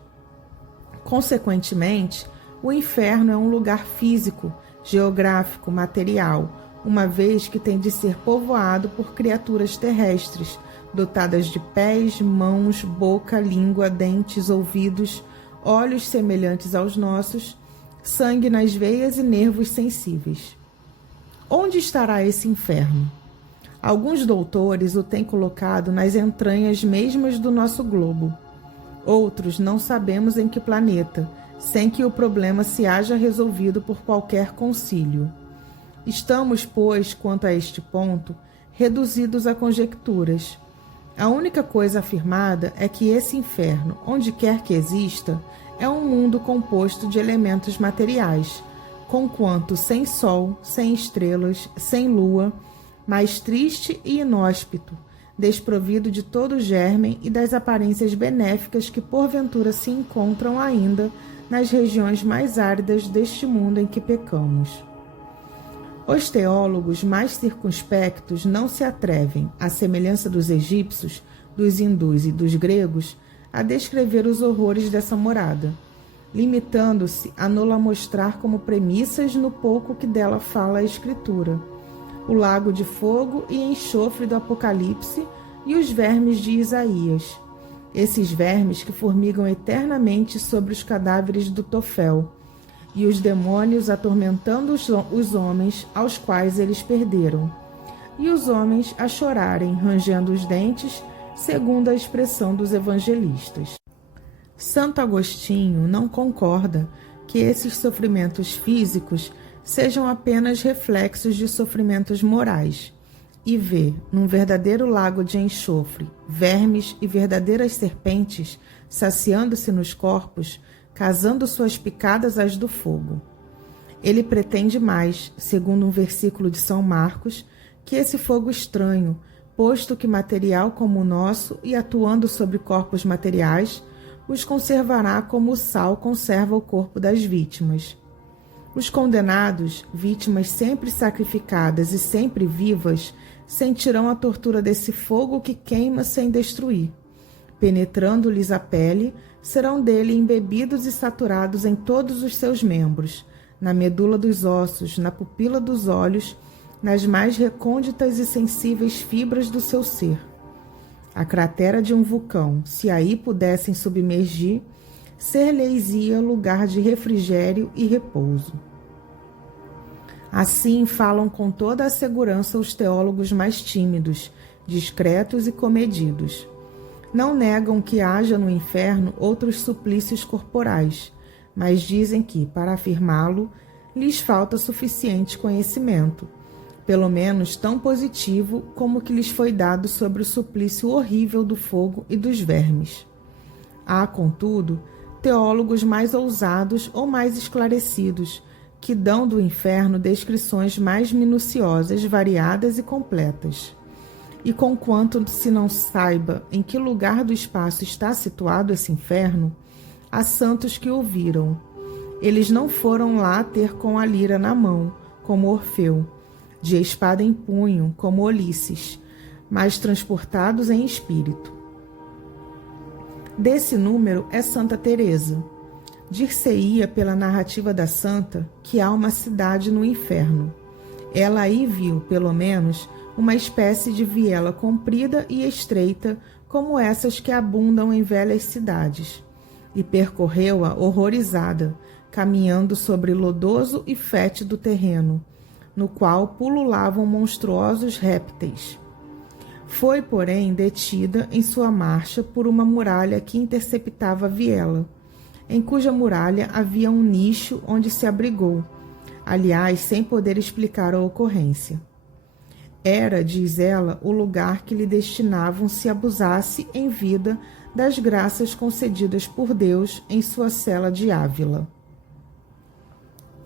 Consequentemente, o inferno é um lugar físico, geográfico, material, uma vez que tem de ser povoado por criaturas terrestres, dotadas de pés, mãos, boca, língua, dentes, ouvidos, olhos semelhantes aos nossos, sangue nas veias e nervos sensíveis. Onde estará esse inferno? Alguns doutores o têm colocado nas entranhas mesmas do nosso globo. Outros não sabemos em que planeta, sem que o problema se haja resolvido por qualquer concílio. Estamos, pois, quanto a este ponto, reduzidos a conjecturas. A única coisa afirmada é que esse inferno, onde quer que exista, é um mundo composto de elementos materiais, conquanto sem sol, sem estrelas, sem lua, mais triste e inóspito, desprovido de todo germen e das aparências benéficas que porventura se encontram ainda nas regiões mais áridas deste mundo em que pecamos. Os teólogos mais circunspectos não se atrevem, à semelhança dos egípcios, dos hindus e dos gregos, a descrever os horrores dessa morada, limitando-se a nola mostrar como premissas no pouco que dela fala a Escritura, o lago de fogo e enxofre do Apocalipse e os vermes de Isaías, esses vermes que formigam eternamente sobre os cadáveres do Tofel, e os demônios atormentando os homens aos quais eles perderam, e os homens a chorarem, rangendo os dentes, segundo a expressão dos evangelistas. Santo Agostinho não concorda que esses sofrimentos físicos sejam apenas reflexos de sofrimentos morais, e vê, num verdadeiro lago de enxofre, vermes e verdadeiras serpentes, saciando-se nos corpos, casando suas picadas às do fogo. Ele pretende mais, segundo um versículo de São Marcos, que esse fogo estranho, posto que material como o nosso e atuando sobre corpos materiais, os conservará como o sal conserva o corpo das vítimas. Os condenados, vítimas sempre sacrificadas e sempre vivas, sentirão a tortura desse fogo que queima sem destruir. Penetrando-lhes a pele, serão dele embebidos e saturados em todos os seus membros, na medula dos ossos, na pupila dos olhos, nas mais recônditas e sensíveis fibras do seu ser. A cratera de um vulcão, se aí pudessem submergir, ser-lhes-ia lugar de refrigério e repouso. Assim falam com toda a segurança os teólogos mais tímidos, discretos e comedidos. Não negam que haja no inferno outros suplícios corporais, mas dizem que, para afirmá-lo, lhes falta suficiente conhecimento, pelo menos tão positivo como o que lhes foi dado sobre o suplício horrível do fogo e dos vermes. Há, contudo, teólogos mais ousados ou mais esclarecidos, que dão do inferno descrições mais minuciosas, variadas e completas. E conquanto se não saiba em que lugar do espaço está situado esse inferno, há santos que o viram. Eles não foram lá ter com a lira na mão, como Orfeu, de espada em punho, como Ulisses, mas transportados em espírito. Desse número é Santa Teresa. Dir-se-ia pela narrativa da santa que há uma cidade no inferno. Ela aí viu, pelo menos, uma espécie de viela comprida e estreita, como essas que abundam em velhas cidades, e percorreu-a horrorizada, caminhando sobre lodoso e fétido terreno, no qual pululavam monstruosos répteis. Foi, porém, detida em sua marcha por uma muralha que interceptava a viela, em cuja muralha havia um nicho onde se abrigou, aliás, sem poder explicar a ocorrência. Era, diz ela, o lugar que lhe destinavam se abusasse em vida das graças concedidas por Deus em sua cela de Ávila.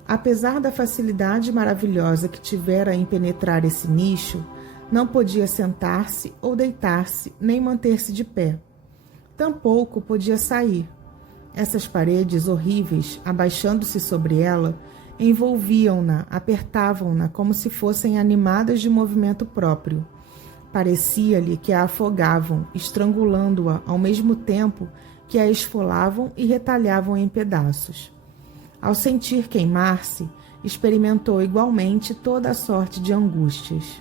Apesar da facilidade maravilhosa que tivera em penetrar esse nicho, não podia sentar-se ou deitar-se, nem manter-se de pé. Tampouco podia sair. Essas paredes horríveis, abaixando-se sobre ela, envolviam-na, apertavam-na como se fossem animadas de movimento próprio. Parecia-lhe que a afogavam, estrangulando-a ao mesmo tempo que a esfolavam e retalhavam em pedaços. Ao sentir queimar-se, experimentou igualmente toda a sorte de angústias.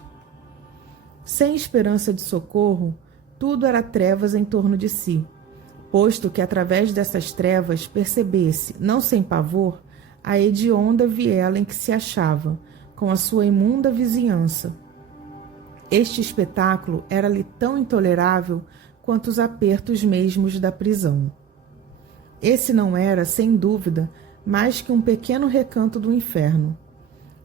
Sem esperança de socorro, tudo era trevas em torno de si. posto que através dessas trevas percebesse, não sem pavor, a hedionda viela em que se achava, com a sua imunda vizinhança. Este espetáculo era-lhe tão intolerável quanto os apertos mesmos da prisão. Esse não era, sem dúvida, mais que um pequeno recanto do inferno.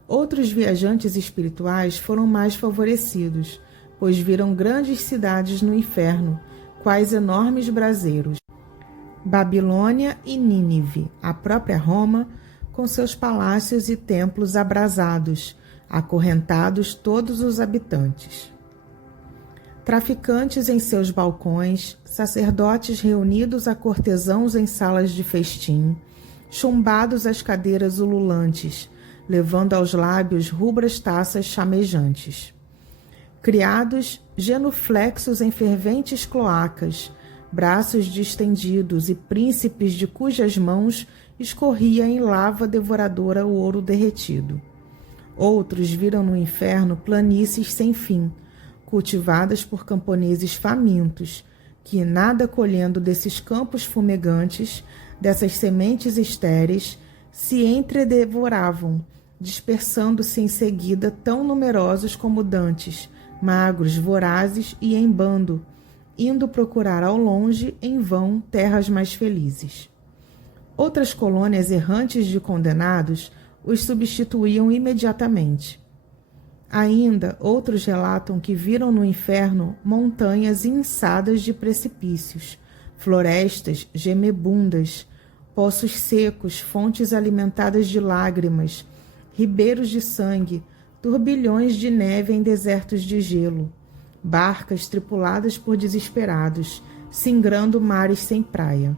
Outros viajantes espirituais foram mais favorecidos, pois viram grandes cidades no inferno, quais enormes braseiros. Babilônia e Nínive, a própria Roma, com seus palácios e templos abrasados, acorrentados todos os habitantes. Traficantes em seus balcões, sacerdotes reunidos a cortesãos em salas de festim, chumbados às cadeiras ululantes, levando aos lábios rubras taças chamejantes. Criados, genuflexos em ferventes cloacas, braços distendidos e príncipes de cujas mãos escorria em lava devoradora o ouro derretido. Outros viram no inferno planícies sem fim, cultivadas por camponeses famintos, que, nada colhendo desses campos fumegantes, dessas sementes estéreis, se entredevoravam, dispersando-se em seguida tão numerosos como dantes, magros, vorazes e em bando, indo procurar ao longe, em vão, terras mais felizes. Outras colônias errantes de condenados os substituíam imediatamente. Ainda outros relatam que viram no inferno montanhas inçadas de precipícios, florestas gemebundas, poços secos, fontes alimentadas de lágrimas, ribeiros de sangue, turbilhões de neve em desertos de gelo, barcas tripuladas por desesperados, singrando mares sem praia.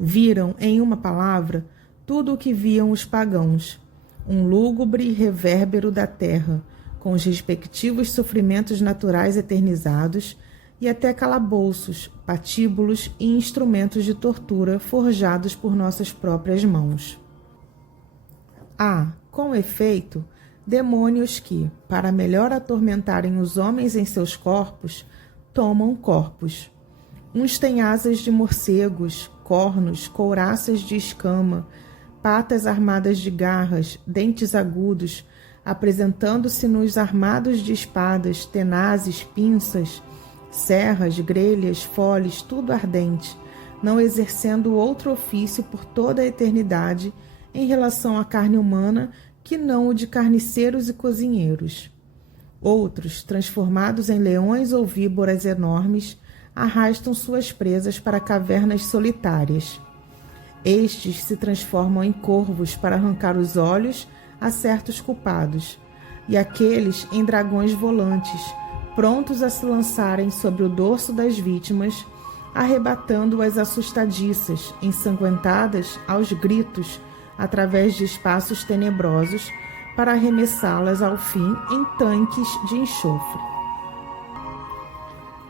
Viram, em uma palavra, tudo o que viam os pagãos, um lúgubre revérbero da terra, com os respectivos sofrimentos naturais eternizados, e até calabouços, patíbulos e instrumentos de tortura forjados por nossas próprias mãos. Há, com efeito, demônios que, para melhor atormentarem os homens em seus corpos, tomam corpos. Uns têm asas de morcegos, cornos, couraças de escama, patas armadas de garras, dentes agudos, apresentando-se-nos armados de espadas, tenazes, pinças, serras, grelhas, foles, tudo ardente, não exercendo outro ofício por toda a eternidade em relação à carne humana que não o de carniceiros e cozinheiros. Outros, transformados em leões ou víboras enormes, arrastam suas presas para cavernas solitárias. Estes se transformam em corvos para arrancar os olhos a certos culpados, e aqueles em dragões volantes, prontos a se lançarem sobre o dorso das vítimas, arrebatando-as assustadiças, ensanguentadas, aos gritos, através de espaços tenebrosos, para arremessá-las ao fim em tanques de enxofre.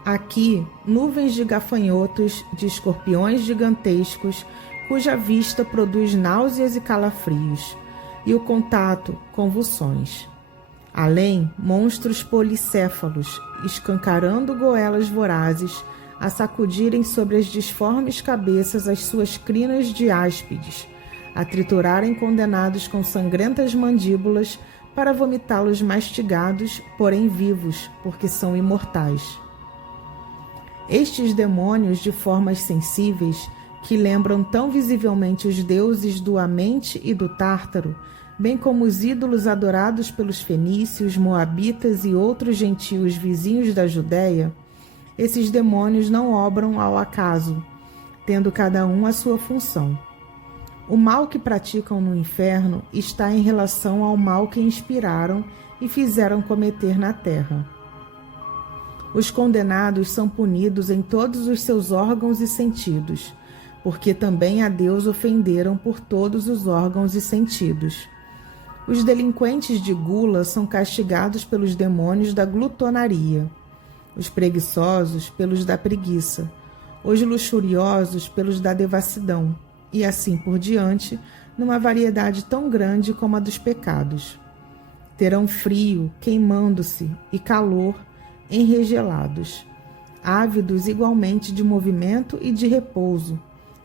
Aqui, nuvens de gafanhotos, de escorpiões gigantescos, cuja vista produz náuseas e calafrios, e o contato, convulsões. Além, monstros policéfalos, escancarando goelas vorazes, a sacudirem sobre as disformes cabeças as suas crinas de áspides, a triturarem condenados com sangrentas mandíbulas para vomitá-los mastigados, porém vivos, porque são imortais. Estes demônios de formas sensíveis, que lembram tão visivelmente os deuses do Amente e do Tártaro, bem como os ídolos adorados pelos fenícios, moabitas e outros gentios vizinhos da Judéia, esses demônios não obram ao acaso, tendo cada um a sua função. O mal que praticam no inferno está em relação ao mal que inspiraram e fizeram cometer na terra. Os condenados são punidos em todos os seus órgãos e sentidos, porque também a Deus ofenderam por todos os órgãos e sentidos. Os delinquentes de gula são castigados pelos demônios da glutonaria, os preguiçosos pelos da preguiça, os luxuriosos pelos da devassidão, e assim por diante, numa variedade tão grande como a dos pecados. Terão frio, queimando-se, e calor, enregelados. ávidos igualmente de movimento e de repouso,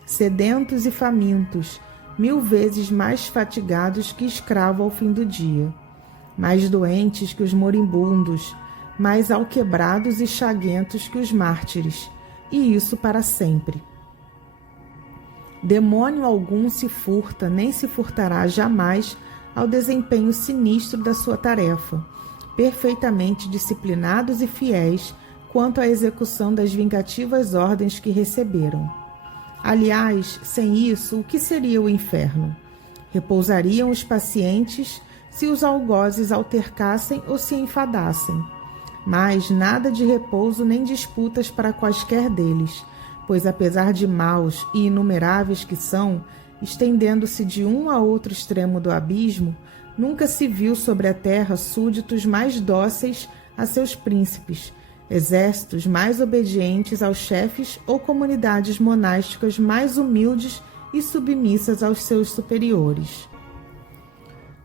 sedentos e famintos, 1000 vezes mais fatigados que escravo ao fim do dia, mais doentes que os moribundos, mais alquebrados e chaguentos que os mártires, e isso para sempre. Demônio algum se furta, nem se furtará jamais ao desempenho sinistro da sua tarefa, perfeitamente disciplinados e fiéis quanto à execução das vingativas ordens que receberam. Aliás, sem isso, o que seria o inferno? Repousariam os pacientes se os algozes altercassem ou se enfadassem. Mas nada de repouso nem disputas para quaisquer deles, pois apesar de maus e inumeráveis que são, estendendo-se de um a outro extremo do abismo, nunca se viu sobre a terra súditos mais dóceis a seus príncipes, exércitos mais obedientes aos chefes ou comunidades monásticas mais humildes e submissas aos seus superiores.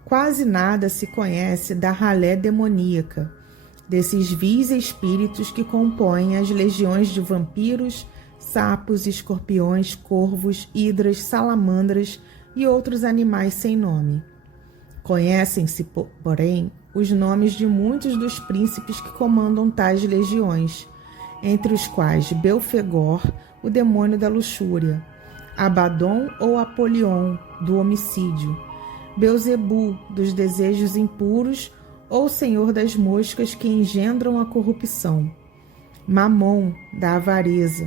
Quase nada se conhece da ralé demoníaca, desses vis espíritos que compõem as legiões de vampiros, sapos, escorpiões, corvos, hidras, salamandras e outros animais sem nome. Conhecem-se, porém, os nomes de muitos dos príncipes que comandam tais legiões, entre os quais Belfegor, o demônio da luxúria, Abaddon ou Apolion, do homicídio, Belzebu, dos desejos impuros, ou senhor das moscas que engendram a corrupção, Mamon, da avareza,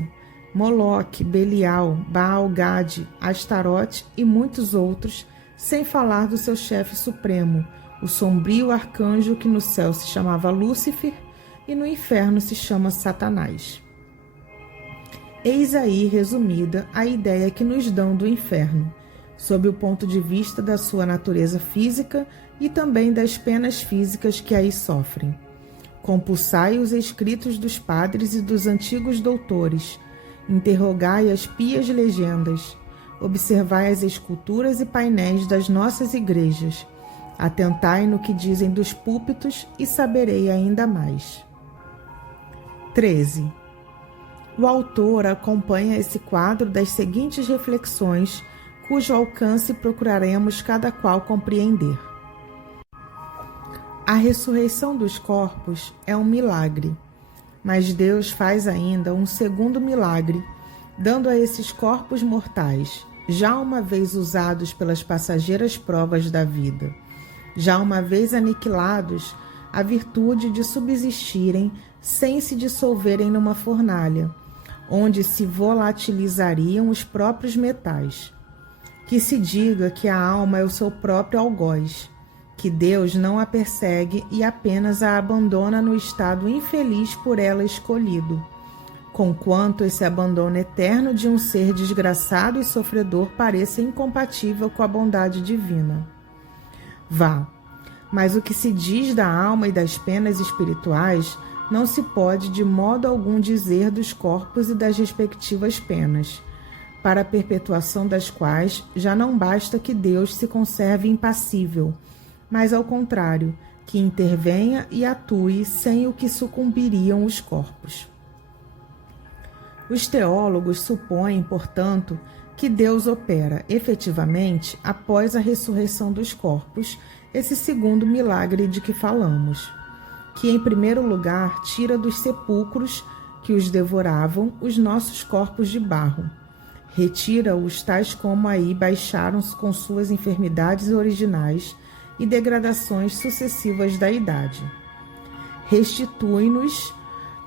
Moloque, Belial, Baal-Gade, Astarote e muitos outros, sem falar do seu chefe supremo, o sombrio arcanjo que no céu se chamava Lúcifer e no inferno se chama Satanás. Eis aí resumida a ideia que nos dão do inferno, sob o ponto de vista da sua natureza física e também das penas físicas que aí sofrem. Compulsai os escritos dos padres e dos antigos doutores, interrogai as pias legendas, observai as esculturas e painéis das nossas igrejas, atentai no que dizem dos púlpitos e saberei ainda mais. 13. O autor acompanha esse quadro das seguintes reflexões, cujo alcance procuraremos cada qual compreender. A ressurreição dos corpos é um milagre, mas Deus faz ainda um segundo milagre, dando a esses corpos mortais, já uma vez usados pelas passageiras provas da vida, já uma vez aniquilados, a virtude de subsistirem sem se dissolverem numa fornalha, onde se volatilizariam os próprios metais. Que se diga que a alma é o seu próprio algoz, que Deus não a persegue e apenas a abandona no estado infeliz por ela escolhido, conquanto esse abandono eterno de um ser desgraçado e sofredor pareça incompatível com a bondade divina. Vá, mas o que se diz da alma e das penas espirituais não se pode de modo algum dizer dos corpos e das respectivas penas, para a perpetuação das quais já não basta que Deus se conserve impassível, mas ao contrário, que intervenha e atue sem o que sucumbiriam os corpos. Os teólogos supõem, portanto, que Deus opera efetivamente após a ressurreição dos corpos, esse segundo milagre de que falamos, que em primeiro lugar tira dos sepulcros que os devoravam os nossos corpos de barro, retira-os tais como aí baixaram com suas enfermidades originais e degradações sucessivas da idade. Restitui-nos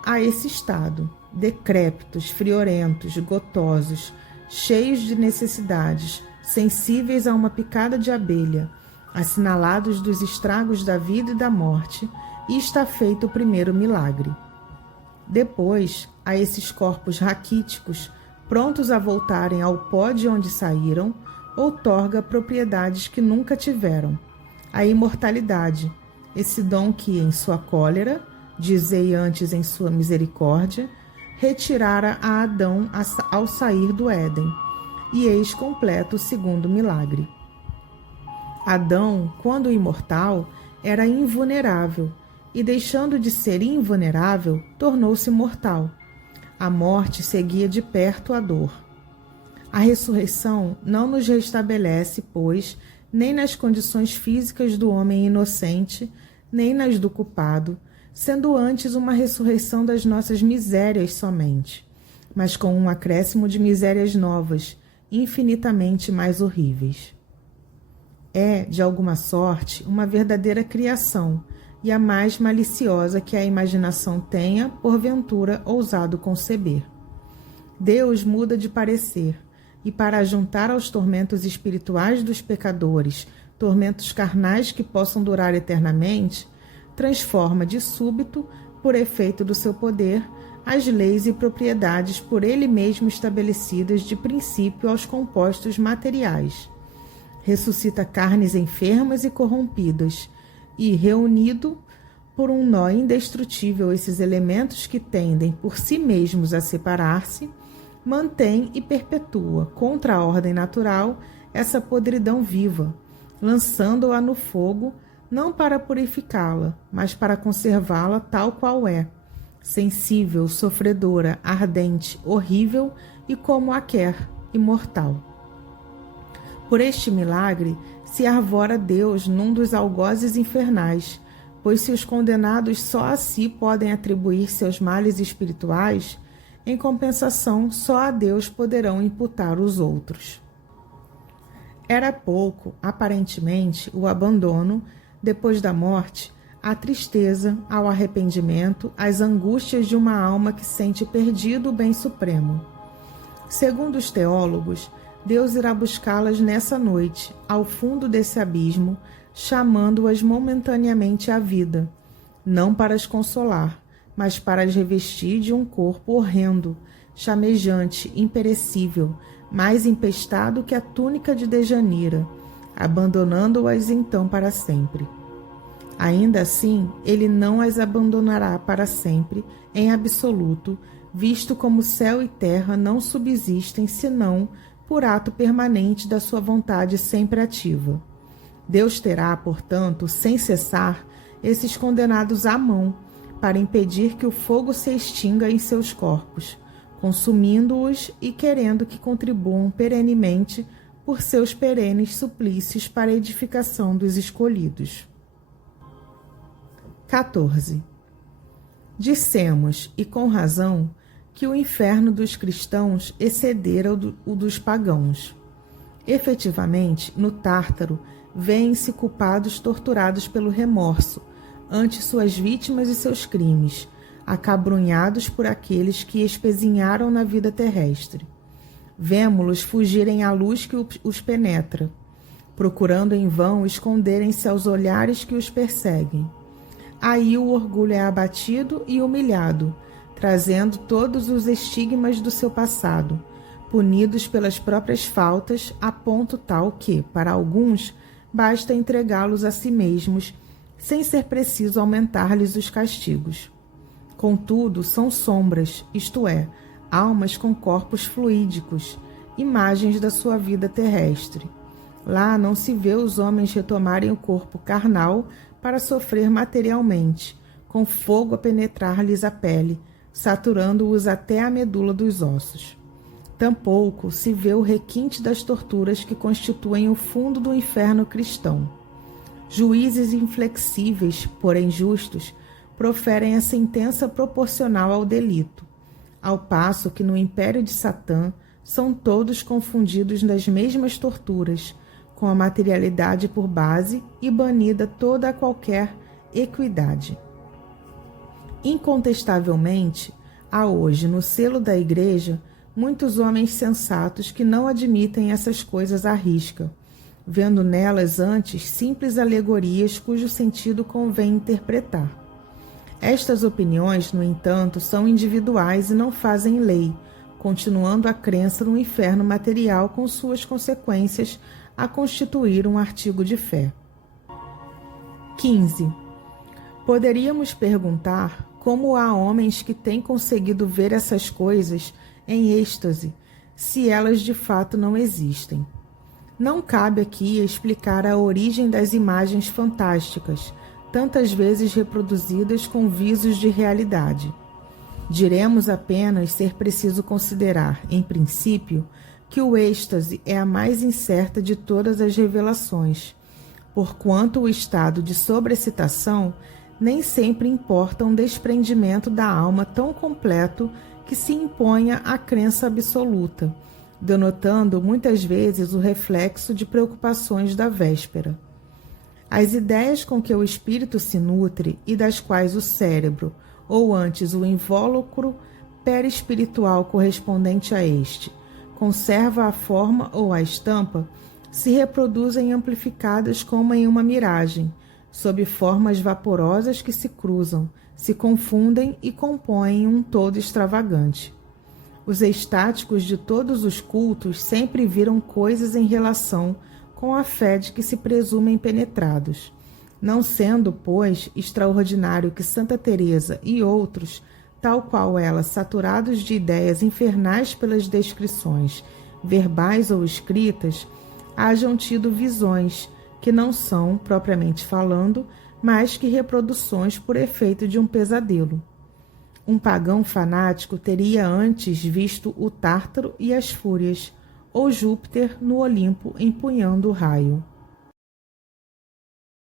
a esse estado, decrépitos, friorentos, gotosos, cheios de necessidades, sensíveis a uma picada de abelha, assinalados dos estragos da vida e da morte, e está feito o primeiro milagre. Depois, a esses corpos raquíticos, prontos a voltarem ao pó de onde saíram, outorga propriedades que nunca tiveram, a imortalidade, esse dom que, em sua cólera, dizei antes em sua misericórdia, retirara a Adão ao sair do Éden, e eis completo o segundo milagre. Adão, quando imortal, era invulnerável, e deixando de ser invulnerável, tornou-se mortal. A morte seguia de perto a dor. A ressurreição não nos restabelece, pois, nem nas condições físicas do homem inocente, nem nas do culpado, sendo antes uma ressurreição das nossas misérias somente, mas com um acréscimo de misérias novas, infinitamente mais horríveis. É, de alguma sorte, uma verdadeira criação, e a mais maliciosa que a imaginação tenha, porventura, ousado conceber. Deus muda de parecer, e para juntar aos tormentos espirituais dos pecadores, tormentos carnais que possam durar eternamente, transforma de súbito, por efeito do seu poder, as leis e propriedades por ele mesmo estabelecidas de princípio aos compostos materiais. Ressuscita carnes enfermas e corrompidas, e, reunido por um nó indestrutível esses elementos que tendem por si mesmos a separar-se, mantém e perpetua, contra a ordem natural, essa podridão viva, lançando-a no fogo, não para purificá-la, mas para conservá-la tal qual é, sensível, sofredora, ardente, horrível e, como a quer, imortal. Por este milagre se arvora Deus num dos algozes infernais, pois se os condenados só a si podem atribuir seus males espirituais, em compensação só a Deus poderão imputar os outros. Era pouco, aparentemente, o abandono, depois da morte, a tristeza, ao arrependimento, as angústias de uma alma que sente perdido o bem supremo. Segundo os teólogos, Deus irá buscá-las nessa noite, ao fundo desse abismo, chamando-as momentaneamente à vida, não para as consolar, mas para as revestir de um corpo horrendo, chamejante, imperecível, mais empestado que a túnica de Dejanira, abandonando-as então para sempre. Ainda assim, ele não as abandonará para sempre, em absoluto, visto como céu e terra não subsistem senão por ato permanente da sua vontade sempre ativa. Deus terá, portanto, sem cessar, esses condenados à mão, para impedir que o fogo se extinga em seus corpos, consumindo-os e querendo que contribuam perenemente por seus perenes suplícios para a edificação dos escolhidos. 14. Dissemos, e com razão, que o inferno dos cristãos excedera o dos pagãos. Efetivamente, no Tártaro, vêem-se culpados torturados pelo remorso, ante suas vítimas e seus crimes, acabrunhados por aqueles que espezinharam na vida terrestre. Vemo-los fugirem à luz que os penetra, procurando em vão esconderem-se aos olhares que os perseguem. Aí o orgulho é abatido e humilhado, trazendo todos os estigmas do seu passado, punidos pelas próprias faltas, a ponto tal que, para alguns, basta entregá-los a si mesmos, sem ser preciso aumentar-lhes os castigos. Contudo, são sombras, isto é, almas com corpos fluídicos, imagens da sua vida terrestre. Lá não se vê os homens retomarem o corpo carnal para sofrer materialmente, com fogo a penetrar-lhes a pele, saturando-os até a medula dos ossos. Tampouco se vê o requinte das torturas que constituem o fundo do inferno cristão. Juízes inflexíveis, porém justos, proferem a sentença proporcional ao delito, ao passo que no império de Satã são todos confundidos nas mesmas torturas, com a materialidade por base e banida toda a qualquer equidade. Incontestavelmente, há hoje no selo da Igreja muitos homens sensatos que não admitem essas coisas à risca, vendo nelas antes simples alegorias cujo sentido convém interpretar. Estas opiniões, no entanto, são individuais e não fazem lei, continuando a crença no inferno material com suas consequências a constituir um artigo de fé. 15. Poderíamos perguntar como há homens que têm conseguido ver essas coisas em êxtase, se elas de fato não existem. Não cabe aqui explicar a origem das imagens fantásticas, tantas vezes reproduzidas com visos de realidade. Diremos apenas ser preciso considerar, em princípio, que o êxtase é a mais incerta de todas as revelações, porquanto o estado de sobreexcitação nem sempre importa um desprendimento da alma tão completo que se imponha à crença absoluta, denotando muitas vezes o reflexo de preocupações da véspera. As ideias com que o espírito se nutre e das quais o cérebro, ou antes o invólucro perispiritual correspondente a este, conserva a forma ou a estampa, se reproduzem amplificadas como em uma miragem, sob formas vaporosas que se cruzam, se confundem e compõem um todo extravagante. Os extáticos de todos os cultos sempre viram coisas em relação com a fé de que se presumem penetrados. Não sendo, pois, extraordinário que Santa Teresa e outros, tal qual ela, saturados de ideias infernais pelas descrições, verbais ou escritas, hajam tido visões, que não são, propriamente falando, mais que reproduções por efeito de um pesadelo. Um pagão fanático teria antes visto o Tártaro e as Fúrias, ou Júpiter no Olimpo empunhando o raio.